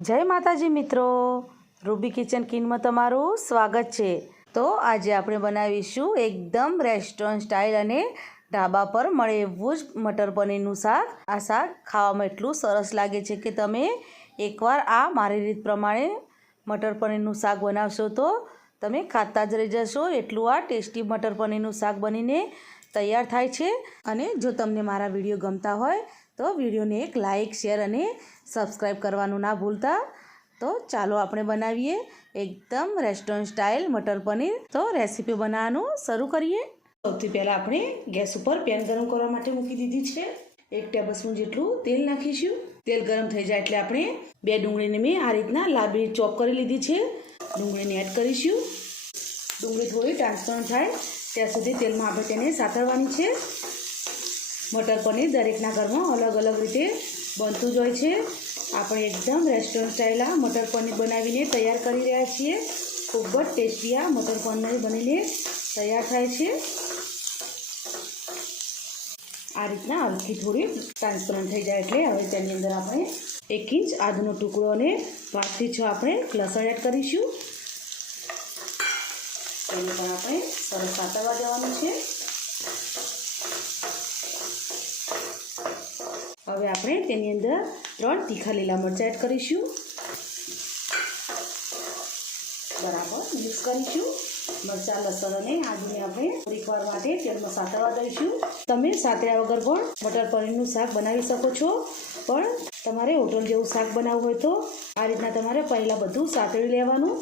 જય માતાજી મિત્રો. રૂબી કિચન કિનમાં તમારું સ્વાગત છે. તો આજે આપણે બનાવીશું એકદમ રેસ્ટોરન્ટ સ્ટાઇલ અને ઢાબા પર મળે એવું જ મટર પનીરનું શાક. આ શાક ખાવામાં એટલું સરસ લાગે છે કે તમે એકવાર આ મારી રીત પ્રમાણે મટર પનીરનું શાક બનાવશો તો તમે ખાતા જ રહી જશો. એટલું આ ટેસ્ટી મટર પનીરનું શાક બનીને તૈયાર થાય છે. અને જો તમને મારા વીડિયો ગમતા હોય તો વિડીયોને એક લાઇક શેર અને સબસ્ક્રાઈબ કરવાનું ના ભૂલતા. તો ચાલો આપણે બનાવીએ એકદમ રેસ્ટોરન્ટ સ્ટાઇલ મટર પનીર. તો રેસીપી બનાવવાનું શરૂ કરીએ. સૌથી પહેલાં આપણે ગેસ ઉપર પેન ગરમ કરવા માટે મૂકી દીધી છે. એક ટેબલ જેટલું તેલ નાખીશું. તેલ ગરમ થઈ જાય એટલે આપણે બે ડુંગળીને મેં આ રીતના લાંબી ચોપ કરી લીધી છે. ડુંગળીને એડ કરીશું. ડુંગળી થોડી ટ્રાન્સપરન્ટ થાય ત્યાં સુધી તેલમાં આપણે તેને સાતરવાની છે. મટર પનીર દરેકના ઘરમાં અલગ અલગ રીતે બનતું જ હોય છે. આપણે એકદમ રેસ્ટોરન્ટ સ્ટાઇલમાં મટર પનીર બનાવીને તૈયાર કરી રહ્યા છીએ. ખૂબ જ ટેસ્ટી આ મટર પનીર બનીને તૈયાર થાય છે. આ રીતના હલકી થોડી ટ્રાન્સપરન્ટ થઈ જાય એટલે હવે તેની અંદર આપણે એક ઇંચ આદુનો ટુકડો અને પાંચથી છ આપણે લસણ એડ કરીશું. તેને પણ આપણે સરસ સાતરવા જવાનું છે. હવે આપણે તેની અંદર ત્રણ તીખા લીલા મરચાં એડ કરીશું. બરાબર, મિક્સ કરીશું. મરચાં, લસણ અને આદુને આપણે થોડીક વાર માટે તેલમાં સાતરવા દઈશું. તમે સાતર્યા વગર પણ મટર પનીરનું શાક બનાવી શકો છો. પણ તમારે હોટલ જેવું શાક બનાવવું હોય તો આ રીતના તમારે પહેલાં બધું સાતળી લેવાનું.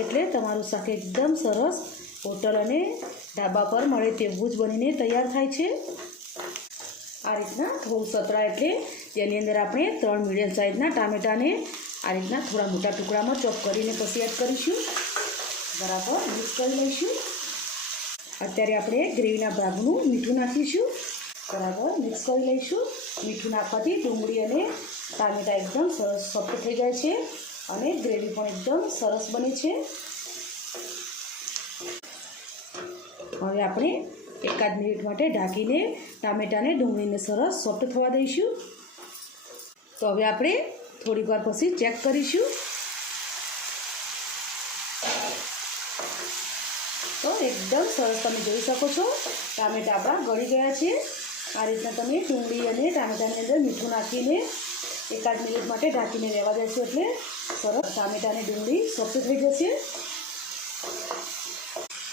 એટલે તમારું શાક એકદમ સરસ હોટલ અને ઢાબા પર મળે તેવું જ બનીને તૈયાર થાય છે. આ રીતના થોડું સતરા એટલે તેની અંદર આપણે ત્રણ મીડિયમ સાઇઝના ટામેટાને આ રીતના થોડા મોટા ટુકડામાં ચોપ કરીને પછી એડ કરીશું. બરાબર મિક્સ કરી લઈશું. અત્યારે આપણે ગ્રેવીના ભાગનું મીઠું નાખીશું. બરાબર મિક્સ કરી લઈશું. મીઠું નાખવાથી ડુંગળી અને ટામેટા એકદમ સરસ સોફ્ટ થઈ જાય છે અને ગ્રેવી પણ એકદમ સરસ બને છે. હવે આપણે એકાદ મિનિટ માટે ઢાંકીને ટામેટાને ડુંગળીને સરસ સોફ્ટ થવા દઈશું. તો હવે આપણે થોડીક વાર પછી ચેક કરીશું. તો એકદમ સરસ તમે જોઈ શકો છો, ટામેટા આપણા ગળી ગયા છે. આ રીતના તમે ડુંગળી અને ટામેટાની અંદર મીઠું નાખીને એકાદ મિનિટ માટે ઢાંકીને રહેવા દેશો એટલે સરસ ટામેટાની ડુંગળી સોફ્ટ થઈ જશે.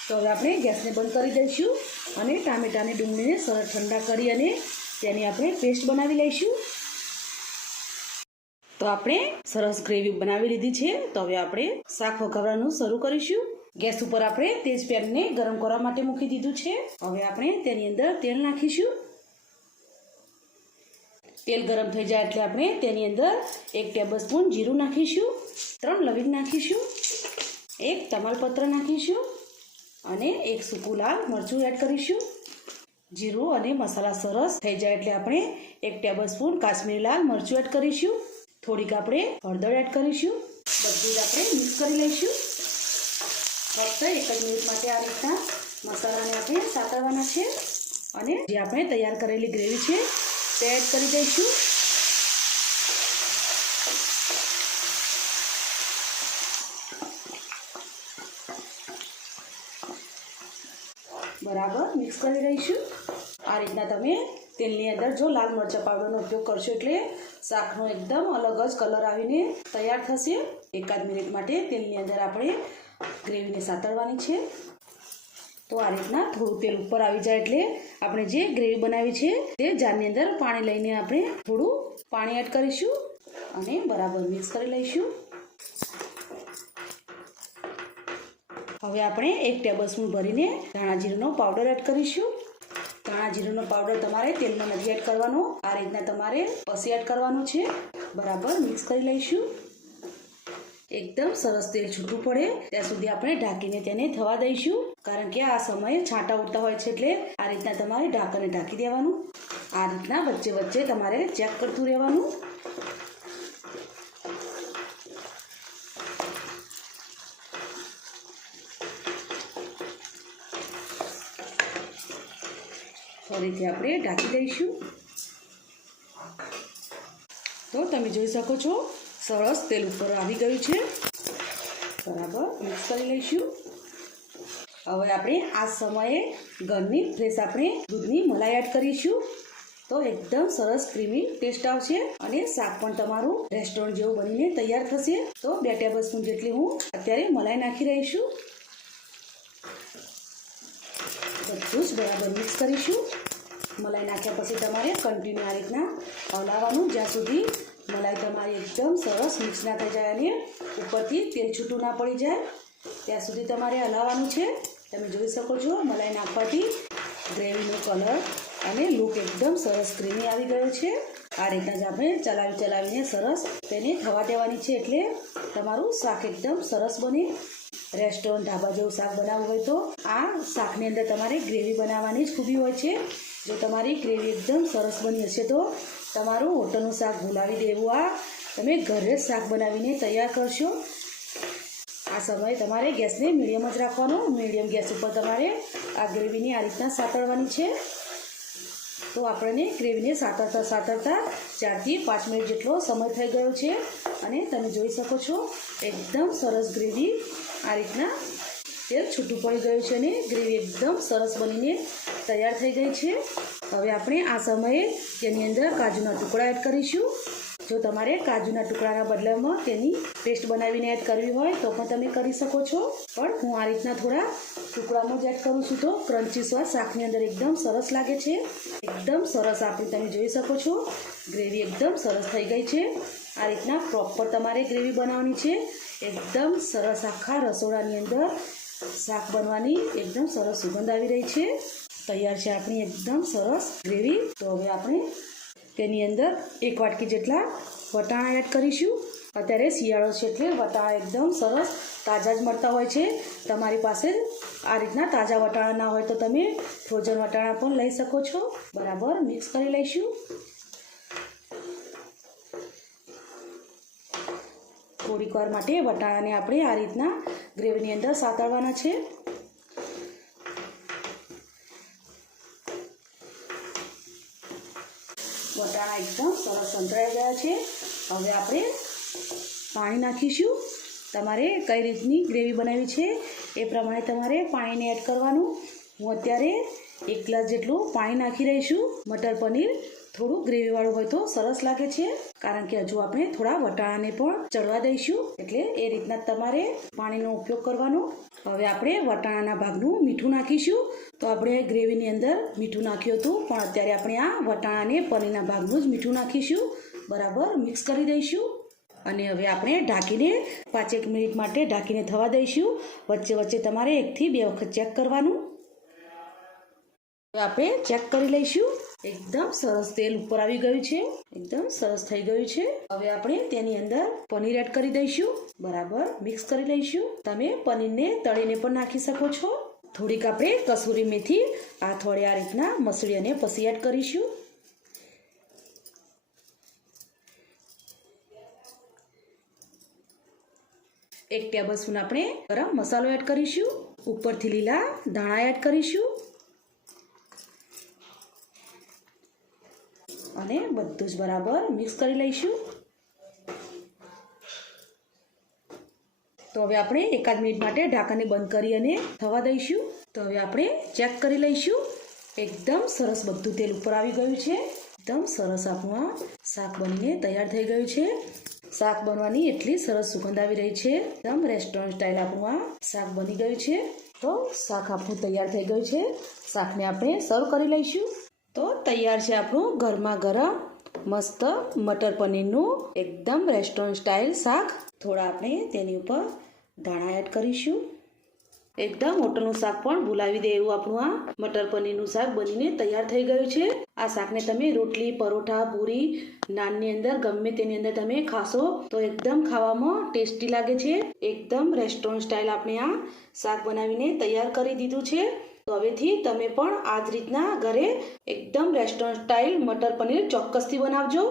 તો હવે આપણે ગેસને બંધ કરી દઈશું. અને ટામેટાની ડુંગળીને સરસ ઠંડા કરી અને તેની આપણે પેસ્ટ બનાવી લઈશું. તો આપણે સરસ ગ્રેવી બનાવી લીધી છે. તો હવે આપણે શાક વઘારવાનું શરૂ કરીશું. ગેસ ઉપર આપણે તેજ પેનને ગરમ કરવા માટે મૂકી દીધું છે. હવે આપણે તેની અંદર તેલ નાખીશું. તેલ ગરમ થઈ જાય એટલે આપણે તેની અંદર એક ટેબલ સ્પૂન જીરું નાખીશું. ત્રણ લવિંગ નાખીશું. એક તમાલપત્ર નાખીશું. અને એક સૂકું લાલ મરચું એડ કરીશું. જીરું અને મસાલા સરસ થઈ જાય એટલે આપણે એક ટેબલ સ્પૂન કાશ્મીરી લાલ મરચું એડ કરીશું. થોડીક આપણે હળદર એડ કરીશું. બધું જ આપણે મિક્સ કરી લઈશું. ફક્ત એક જ મિનિટ માટે આ રીતના મસાલાને આપણે સાતરવાના છે. અને જે આપણે તૈયાર કરેલી ગ્રેવી છે તે એડ કરી દઈશું. બરાબર મિક્સ કરી રહીશું આ રીતના તમે તેલની અંદર જો લાલ મરચાં પાવડરનો ઉપયોગ કરશો એટલે શાકનો એકદમ અલગ જ કલર આવીને તૈયાર થશે. એકાદ મિનિટ માટે તેલની અંદર આપણે ગ્રેવીને સાતળવાની છે. તો આ રીતના થોડું તેલ ઉપર આવી જાય એટલે આપણે જે ગ્રેવી બનાવી છે તે જારની અંદર પાણી લઈને આપણે થોડું પાણી એડ કરીશું અને બરાબર મિક્સ કરી લઈશું. હવે આપણે એક ટેબલ ભરીને ધાણા જીરુંનો પાવડર એડ કરીશું. ધાણા જીરુંનો પાવડર તમારે તેલમાં નથી એડ કરવાનો. આ રીતના તમારે પછી એડ કરવાનું છે. બરાબર મિક્સ કરી લઈશું. એકદમ સરસ તેલ છૂટું પડે. ત્યાં સુધી આપણે ઢાંકીને તેને થવા દઈશું. કારણ કે આ સમયે છાંટા ઉડતા હોય છે એટલે આ રીતના તમારે ઢાંકણને ઢાંકી દેવાનું. આ રીતના વચ્ચે વચ્ચે તમારે ચેક કરતું રહેવાનું. ફરીથી આપણે ઢાંકી દઈશું. તો તમે જોઈ શકો છો, સરસ તેલ ઉપર આવી ગયું છે. બરાબર, મિક્સ કરી લઈશું. હવે આપણે આ સમયે ઘરની ફ્રેશ આપણે દૂધની મલાઈ એડ કરીશું. તો એકદમ સરસ ક્રીમી ટેસ્ટ આવશે અને શાક પણ તમારું રેસ્ટોરન્ટ જેવું બનીને તૈયાર થશે. તો બે ટેબલ સ્પૂન જેટલી હું અત્યારે મલાઈ નાખી રહી છું બધું જ બરાબર મિક્સ કરીશું. મલાઈ નાખ્યા પછી તમારે કન્ટિન્યુ આ રીતના હલાવવાનું. જ્યાં સુધી મલાઈ તમારી એકદમ સરસ મિક્સ ના થઈ જાય અને ઉપરથી તેલ છૂટું ના પડી જાય, ત્યાં સુધી તમારે હલાવવાનું છે. તમે જોઈ શકો છો મલાઈ નાખવાથી ગ્રેવીનો કલર અને લુક એકદમ સરસ ક્રીમી આવી ગયો છે. આ રીતના જ આપણે ચલાવી ચલાવીને સરસ તેને થવા દેવાની છે એટલે તમારું શાક એકદમ સરસ બને. રેસ્ટોરન્ટ ઢાબા જેવું શાક બનાવવું હોય તો આ શાકની અંદર તમારે ગ્રેવી બનાવવાની જ ખૂબી હોય છે. જો તમારી ગ્રેવી એકદમ સરસ બની હશે તો તમારું હોટલનું શાક ભૂલાવી દેવું. આ તમે ઘરે જ શાક બનાવીને તૈયાર કરશો. આ સમયે તમારે ગેસને મીડિયમ જ રાખવાનો. મીડિયમ ગેસ ઉપર તમારે આ ગ્રેવીને આ રીતના સાતળવાની છે. તો આપણને ગ્રેવીને સાતરતા સાતરતા ચારથી પાંચ મિનિટ જેટલો સમય થઈ ગયો છે. અને તમે જોઈ શકો છો, એકદમ સરસ ગ્રેવી આ રીતના તેલ છૂટું પડી ગયું છે અને ગ્રેવી એકદમ સરસ બનીને તૈયાર થઈ ગઈ છે. હવે આપણે આ સમયે તેની અંદર કાજુના ટુકડા એડ કરીશું. જો તમારે કાજુના ટુકડાના બદલામાં તેની પેસ્ટ બનાવીને એડ કરવી હોય તો પણ તમે કરી શકો છો. પણ હું આ રીતના થોડા ટુકડામાં જ એડ કરું છું તો ક્રન્ચી સ્વાદ શાકની અંદર એકદમ સરસ લાગે છે. એકદમ સરસ આપણી તમે જોઈ શકો છો. ગ્રેવી એકદમ સરસ થઈ ગઈ છે. આ રીતના પ્રોપર તમારે ગ્રેવી બનાવવાની છે. એકદમ સરસ આખા રસોડાની અંદર શાક બનવાની એકદમ સરસ સુગંધ આવી રહી છે. તૈયાર છે આપણી એકદમ સરસ ગ્રેવી. તો હવે આપણે તેની અંદર એક વાટકી જેટલા વટાણા એડ કરીશું. અત્યારે શિયાળો છે એટલે વટાણા એકદમ સરસ તાજા જ મળતા હોય છે. તમારી પાસે આ રીતના તાજા વટાણા ના હોય તો તમે ફ્રોઝન વટાણા પણ લઈ શકો છો. બરાબર મિક્સ કરી લઈશું. થોડીક વાર માટે વટાણાને આપણે આ રીતના ગ્રેવીની અંદર સાતળવાના છે. વટાણા એકદમ સરસ સંતળાઈ ગયા છે. હવે આપણે પાણી નાખીશું. તમારે કઈ રીતની ગ્રેવી બનાવી છે એ પ્રમાણે તમારે પાણીને એડ કરવાનું. હું અત્યારે એક ગ્લાસ જેટલું પાણી નાખી રહીશું મટર પનીર થોડું ગ્રેવીવાળું હોય તો સરસ લાગે છે. કારણ કે હજુ આપણે થોડા વટાણાને પણ ચડવા દઈશું. એટલે એ રીતના તમારે પાણીનો ઉપયોગ કરવાનો. હવે આપણે વટાણાના ભાગનું મીઠું નાખીશું. તો આપણે ગ્રેવીની અંદર મીઠું નાખ્યું હતું. પણ અત્યારે આપણે આ વટાણાને પનીરના ભાગનું જ મીઠું નાખીશું. બરાબર મિક્સ કરી દઈશું. અને હવે આપણે ઢાંકીને પાંચેક મિનિટ માટે ઢાંકીને થવા દઈશું. વચ્ચે વચ્ચે તમારે એકથી બે વખત ચેક કરવાનું. હવે આપણે ચેક કરી લઈશું. એકદમ સરસ તેલ ઉપર આવી ગયું છે. એકદમ સરસ થઈ ગયું છે. હવે આપણે તેની અંદર પનીર એડ કરી દઈશું. બરાબર મિક્સ કરી લઈશું. તમે પનીરને તળીને પણ નાખી શકો છો. થોડીક આપણે કસૂરી મેથી આ થોડી આ રીતના મસળી અને પછી એડ કરીશું. એક ટેબલ સ્પૂન આપણે ગરમ મસાલો એડ કરીશું. ઉપરથી લીલા ધાણા એડ કરીશું. અને બધું જ બરાબર મિક્સ કરી લઈશું. તો હવે આપણે એકાદ મિનિટ માટે ઢાંકણને બંધ કરી અને થવા દઈશું. તો હવે આપણે ચેક કરી લઈશું. એકદમ સરસ બધું તેલ ઉપર આવી ગયું છે. એકદમ સરસ આપણું શાક બનીને તૈયાર થઈ ગયું છે. શાક બનવાની એટલી સરસ સુગંધ આવી રહી છે. એકદમ રેસ્ટોરન્ટ સ્ટાઇલ આપણું આ શાક બની ગયું છે. તો શાક આપણું તૈયાર થઈ ગયું છે. શાકને આપણે સર્વ કરી લઈશું. તો તૈયાર છે આપણું ગરમા ગરમ, મસ્ત મટર પનીરનું એકદમ રેસ્ટોરન્ટ સ્ટાઇલ શાક. થોડા આપણે તેની ઉપર ધાણા એડ કરીશું. એકદમ હોટલનું શાક પણ ભૂલાવી દે એવું આપણું આ મટર પનીરનું શાક બનીને તૈયાર થઈ ગયું છે. આ શાકને તમે રોટલી, પરોઠા, પૂરી, નાનની અંદર ગમે તેની અંદર તમે ખાશો તો એકદમ ખાવામાં ટેસ્ટી લાગે છે. એકદમ રેસ્ટોરન્ટ સ્ટાઇલ આપણે આ શાક બનાવીને તૈયાર કરી દીધું છે. તો હવેથી તમે પણ આ જ રીતના ઘરે એકદમ રેસ્ટોરન્ટ સ્ટાઇલ મટર પનીર ચોક્કસથી બનાવજો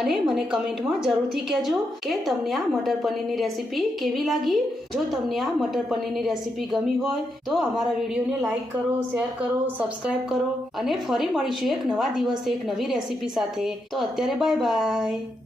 અને મને કમેન્ટમાં જરૂરથી કહેજો કે તમને આ મટર પનીરની રેસીપી કેવી લાગી? જો તમને આ મટર પનીરની રેસીપી ગમી હોય, તો અમારા વિડીયોને લાઇક કરો શેર કરો સબસ્ક્રાઈબ કરો અને ફરી મળીશું એક નવા દિવસે એક નવી રેસીપી સાથે. તો અત્યારે બાય બાય